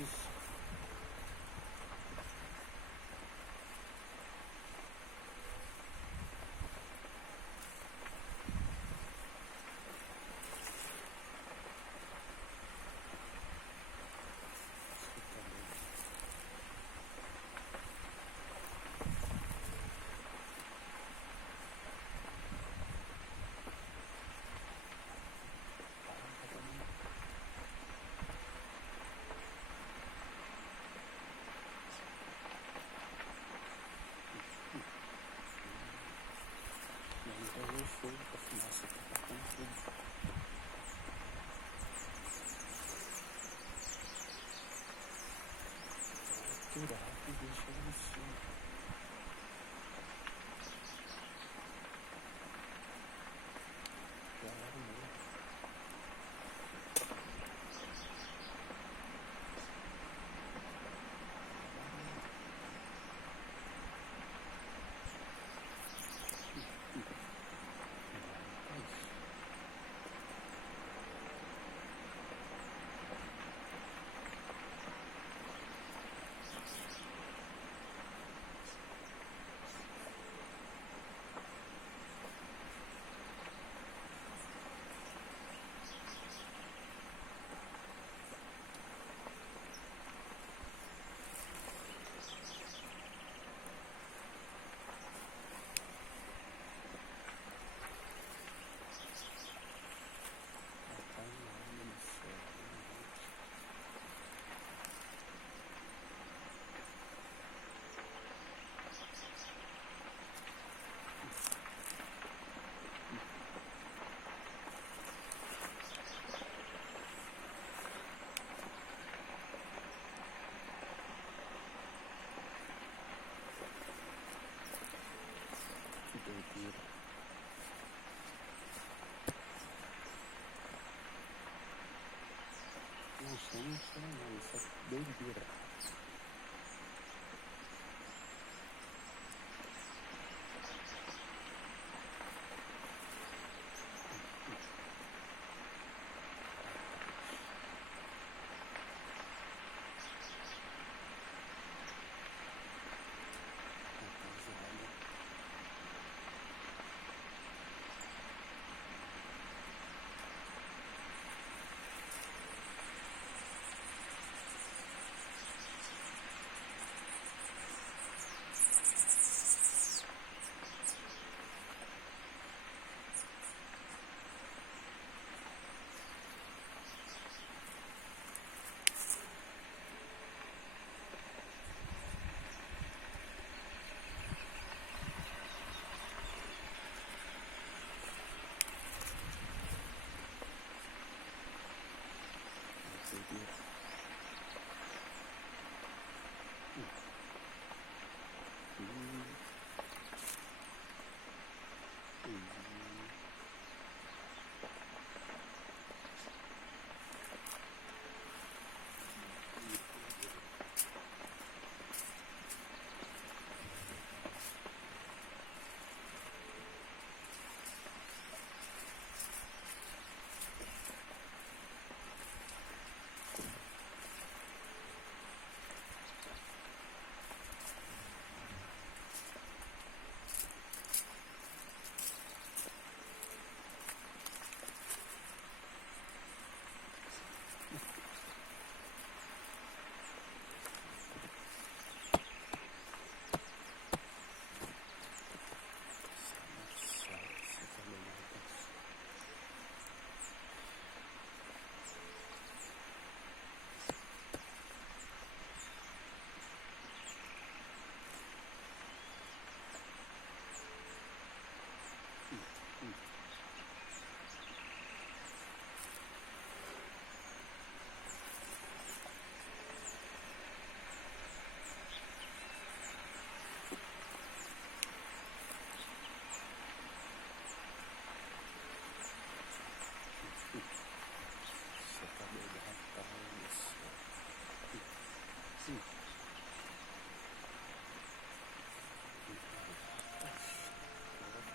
Isso. O fogo, a fumaça está tapando tudo. Tudo rápido e deixa lá em cima. Já era mesmo. Doideira. Não sei não, isso é doideira.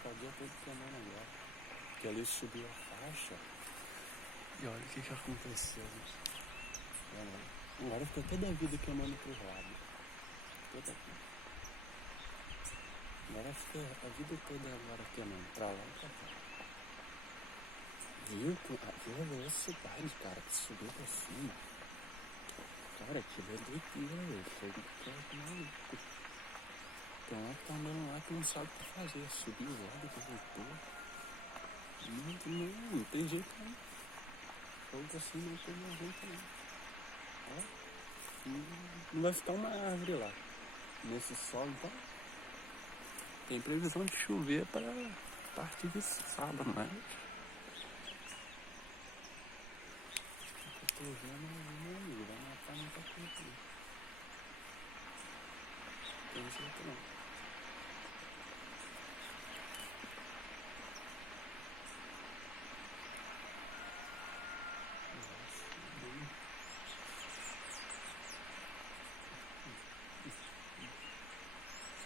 O dia todo tremendo agora. Porque ali subiu a faixa. E olha o que aconteceu. Agora ficou toda a vida queimando pros lados. Toda a vida. Agora fica a vida toda agora queimando pra lá e pra cá. Viu a velocidade, cara, que subiu pra cima. Cara, aquilo é doideira, velho. Fogo de corpo maluco. Tem um que tá andando lá que não sabe o que fazer. Subiu logo, voltou. Não tem jeito não. Fogo assim não tem mais jeito não. Ó, não vai ficar uma árvore lá. Nesse sol, então. Tem previsão de chover para a partir de sábado, mas. Eu tô vendo, meu amigo, vai matar muita coisa aí. Tem jeito não.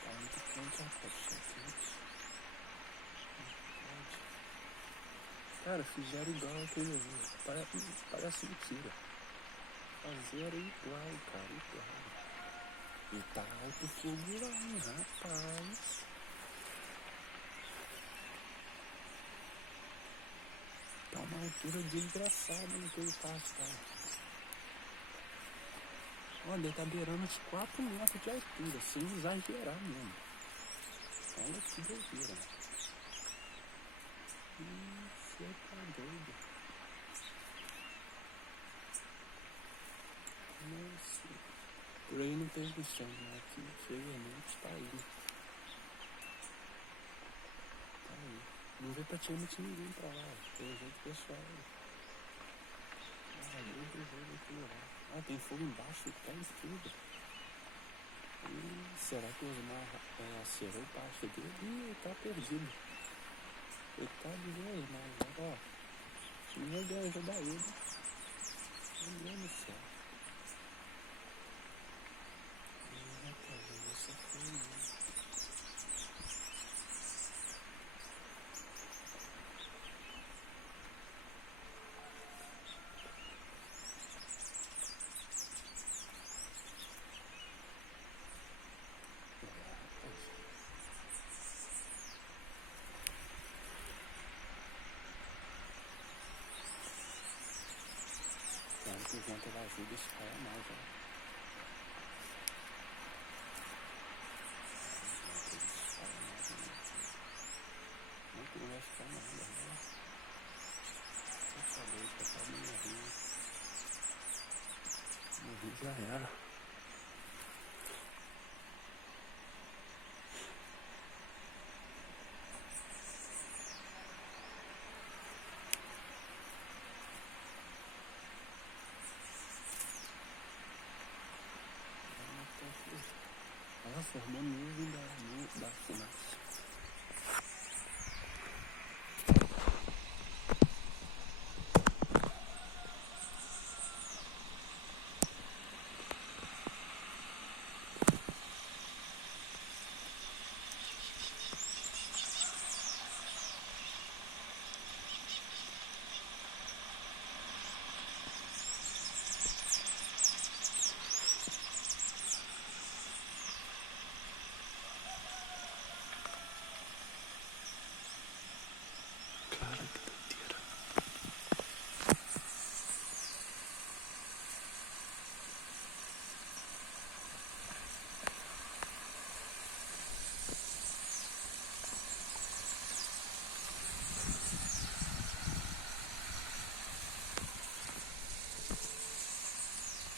Tá muito quente, rapaz. Tá quente. Cara, fizeram igual aquele ali. Parece mentira. Fazer igual, cara, igual. E tá alto fogo lá, rapaz. Tá uma altura desgraçada naquele passo, cara. Olha, tá beirando uns 4 metros de altura, sem exagerar mesmo. Olha que doideira. Você tá doido. Nossa. Por aí não tem chão, mas aqui, felizmente, tá aí. Tá aí. Não vê praticamente ninguém pra lá. Tem gente pessoal. Ah, muito jogo aqui lá. Ah, tem fogo embaixo, tá em tudo. Será que o Osmar acerou o pasto dele? Ih, tá perdido. Ele tá de Osmar, ó. Meu Deus, ajuda ele. Meu Deus do céu. Rapaz, essa foi mesmo. Claro que o vento vai ajuda a espalhar mais, ó. Não que não vai ficar nada, né? Eu falei que eu tava no rio. No rio já era. Ela formou